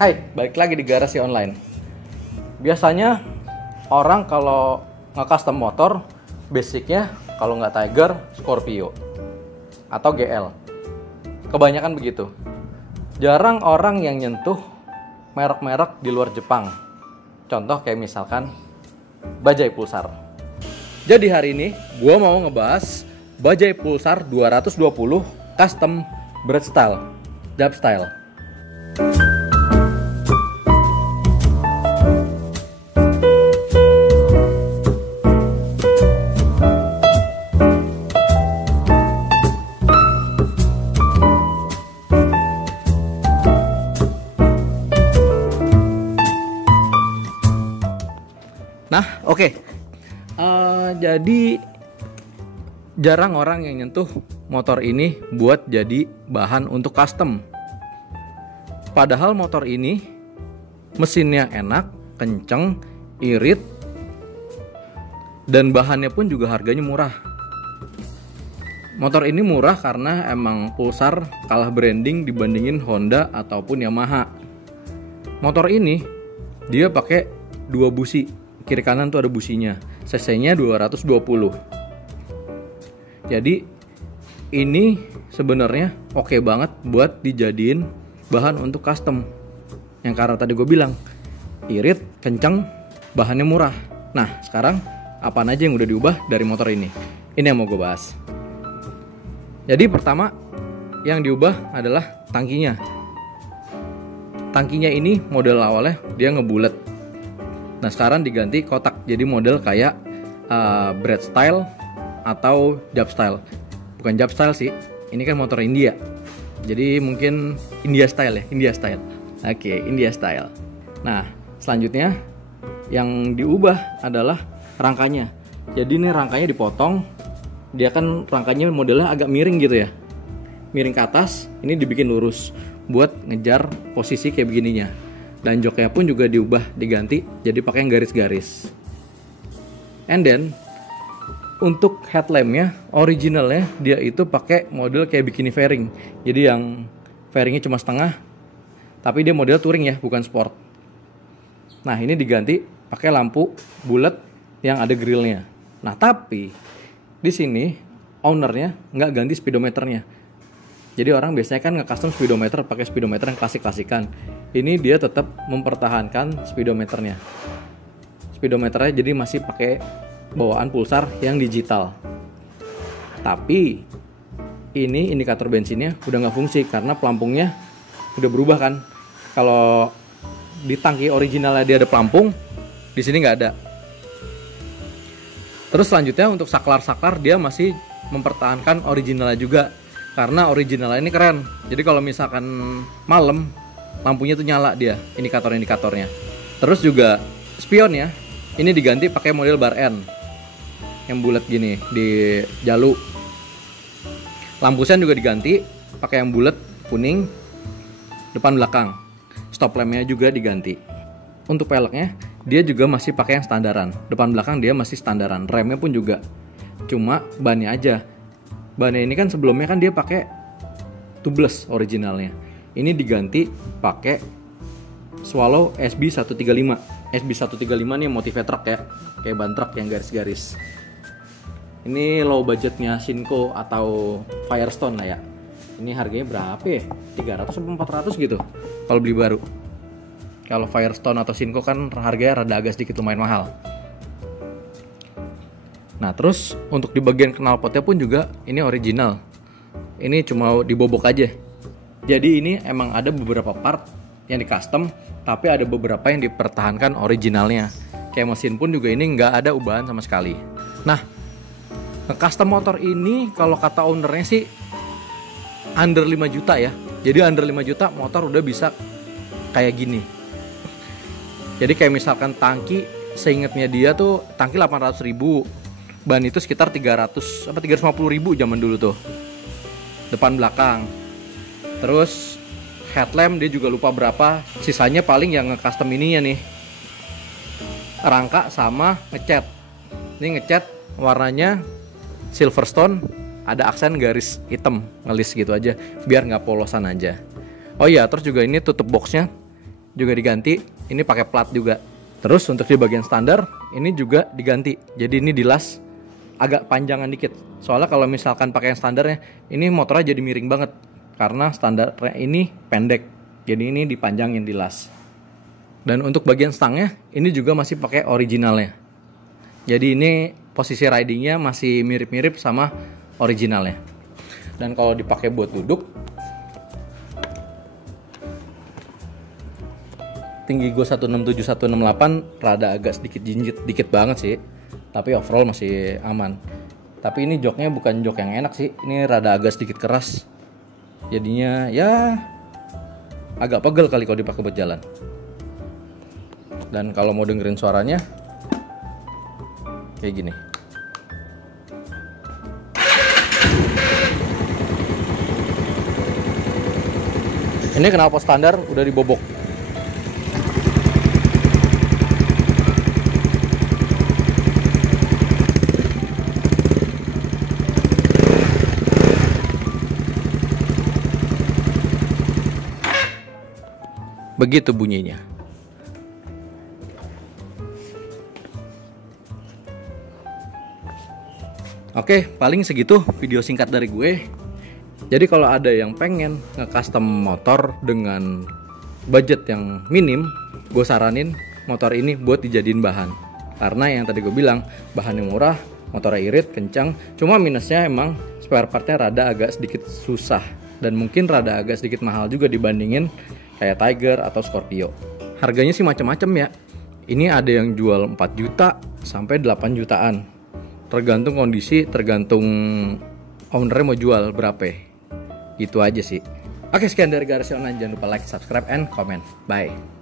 Hai, balik lagi di Garasi Online. Biasanya orang kalau nge-custom motor, basicnya kalau nggak Tiger, Scorpio atau GL. Kebanyakan begitu. Jarang orang yang nyentuh merek-merek di luar Jepang. Contoh kayak misalkan Bajaj Pulsar. Jadi hari ini gue mau ngebahas Bajaj Pulsar 220 Custom Bread Style, Dub Style. Nah, oke. Jadi jarang orang yang nyentuh motor ini buat jadi bahan untuk custom. Padahal motor ini mesinnya enak, kenceng, irit, dan bahannya pun juga harganya murah. Motor ini murah karena emang Pulsar kalah branding dibandingin Honda ataupun Yamaha. Motor ini dia pakai 2 busi, kiri kanan tuh ada businya. CC-nya 220. Jadi ini sebenarnya oke banget buat dijadiin bahan untuk custom. Yang karena tadi gue bilang irit, kenceng, bahannya murah. Nah sekarang apaan aja yang udah diubah dari motor ini? Ini yang mau gue bahas. Jadi pertama yang diubah adalah tangkinya. Tangkinya ini model awalnya dia ngebulet. Nah sekarang diganti kotak, jadi model kayak bread style atau jab style. Bukan jab style sih, ini kan motor India. Jadi mungkin India style ya, India style. Oke, India style. Nah selanjutnya yang diubah adalah rangkanya. Jadi ini rangkanya dipotong. Dia kan rangkanya modelnya agak miring gitu ya, miring ke atas. Ini dibikin lurus buat ngejar posisi kayak begininya. Dan joknya pun juga diubah, diganti jadi pakai yang garis-garis. And then untuk headlampnya originalnya dia itu pakai model kayak bikini fairing. Jadi yang fairingnya cuma setengah, tapi dia model touring ya, bukan sport. Nah ini diganti pakai lampu bulat yang ada grillnya. Nah tapi di sini ownernya nggak ganti speedometernya. Jadi orang biasanya kan nge-custom speedometer pakai speedometer yang klasik-klasikan. Ini dia tetap mempertahankan speedometernya. Speedometernya jadi masih pakai bawaan Pulsar yang digital. Tapi ini indikator bensinnya udah nggak fungsi karena pelampungnya udah berubah kan. Kalau di tangki originalnya dia ada pelampung, di sini nggak ada. Terus selanjutnya untuk saklar-saklar dia masih mempertahankan originalnya juga. Karena originalnya ini keren. Jadi kalau misalkan malam lampunya tuh nyala dia, indikator-indikatornya. Terus juga spionnya ini diganti pakai model bar N yang bulat gini di jalu. Lampu sen juga diganti pakai yang bulat kuning depan belakang. Stop lampnya juga diganti. Untuk peleknya dia juga masih pakai yang standaran. Depan belakang dia masih standaran. Remnya pun juga. Cuma bannya aja. Bannya ini kan sebelumnya kan dia pakai tubeless originalnya. Ini diganti pakai Swallow SB135. SB135 nih motifnya truk ya, kayak ban truk yang garis-garis. Ini low budgetnya Shinko atau Firestone lah ya. Ini harganya berapa ya? 300 atau 400 gitu kalau beli baru. Kalau Firestone atau Shinko kan harganya rada agak sedikit lumayan mahal. Nah terus untuk di bagian knalpotnya pun juga ini original. Ini cuma dibobok aja. Jadi ini emang ada beberapa part yang di custom, tapi ada beberapa yang dipertahankan originalnya. Kayak mesin pun juga ini nggak ada ubahan sama sekali. Nah custom motor ini kalau kata ownernya sih under 5 juta ya. Jadi under 5 juta motor udah bisa kayak gini. Jadi kayak misalkan tangki, seingatnya dia tuh tangki 800.000. Ban itu sekitar 300 apa 350.000 zaman dulu tuh. Depan belakang. Terus headlamp dia juga lupa berapa. Sisanya paling yang nge-custom ininya nih. Rangka sama ngecat. Ini ngecat warnanya Silverstone, ada aksen garis hitam ngelis gitu aja biar nggak polosan aja. Oh iya, terus juga ini tutup boxnya juga diganti, ini pakai plat juga. Terus untuk di bagian standar ini juga diganti. Jadi ini dilas agak panjangan dikit. Soalnya kalau misalkan pakai yang standarnya, ini motornya jadi miring banget karena standarnya ini pendek. Jadi ini dipanjangin dilas. Dan untuk bagian stangnya ini juga masih pakai originalnya. Jadi ini posisi ridingnya masih mirip-mirip sama originalnya. Dan kalau dipakai buat duduk, tinggi gue 167 168, rada agak sedikit jinjit dikit banget sih. Tapi overall masih aman. Tapi ini joknya bukan jok yang enak sih. Ini rada agak sedikit keras. Jadinya ya agak pegel kali kalau dipakai buat jalan. Dan kalau mau dengerin suaranya kayak gini. Ini knalpot standar udah dibobok. Begitu bunyinya. Oke, paling segitu video singkat dari gue. Jadi kalau ada yang pengen nge-custom motor dengan budget yang minim, gue saranin motor ini buat dijadiin bahan. Karena yang tadi gue bilang, bahannya murah, motornya irit, kencang. Cuma minusnya emang spare partnya rada agak sedikit susah. Dan mungkin rada agak sedikit mahal juga dibandingin kayak Tiger atau Scorpio. Harganya sih macam-macam ya. Ini ada yang jual 4 juta sampai 8 jutaan. Tergantung kondisi, tergantung ownernya mau jual berapa. Gitu aja sih. Oke, sekian dari Garasi Online. Jangan lupa like, subscribe, and comment. Bye.